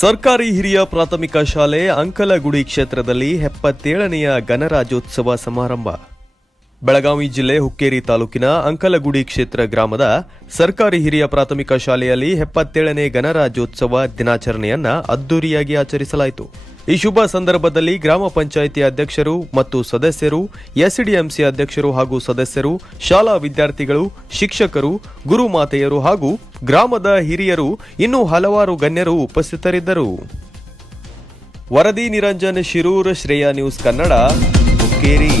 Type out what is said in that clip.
ಸರ್ಕಾರಿ ಹಿರಿಯ ಪ್ರಾಥಮಿಕ ಶಾಲೆ ಅಂಕಲಗುಡಿ ಕ್ಷೇತ್ರದಲ್ಲಿ ಎಪ್ಪತ್ತೇಳನೆಯ ಗಣರಾಜ್ಯೋತ್ಸವ ಸಮಾರಂಭ. ಬೆಳಗಾವಿ ಜಿಲ್ಲೆ ಹುಕ್ಕೇರಿ ತಾಲೂಕಿನ ಅಂಕಲಗುಡಿ ಕ್ಷೇತ್ರ ಗ್ರಾಮದ ಸರ್ಕಾರಿ ಹಿರಿಯ ಪ್ರಾಥಮಿಕ ಶಾಲೆಯಲ್ಲಿ ಎಪ್ಪತ್ತೇಳನೇ ಗಣರಾಜ್ಯೋತ್ಸವ ದಿನಾಚರಣೆಯನ್ನ ಅದ್ದೂರಿಯಾಗಿ ಆಚರಿಸಲಾಯಿತು. ಈ ಶುಭ ಸಂದರ್ಭದಲ್ಲಿ ಗ್ರಾಮ ಪಂಚಾಯಿತಿ ಅಧ್ಯಕ್ಷರು ಮತ್ತು ಸದಸ್ಯರು, ಎಸ್ಡಿಎಂಸಿ ಅಧ್ಯಕ್ಷರು ಹಾಗೂ ಸದಸ್ಯರು, ಶಾಲಾ ವಿದ್ಯಾರ್ಥಿಗಳು, ಶಿಕ್ಷಕರು, ಗುರುಮಾತೆಯರು ಹಾಗೂ ಗ್ರಾಮದ ಹಿರಿಯರು, ಇನ್ನೂ ಹಲವಾರು ಗಣ್ಯರು ಉಪಸ್ಥಿತರಿದ್ದರು. ವರದಿ ನಿರಂಜನ್ ಶಿರೂರ್, ಶ್ರೇಯ ನ್ಯೂಸ್ ಕನ್ನಡ, ಹುಕ್ಕೇರಿ.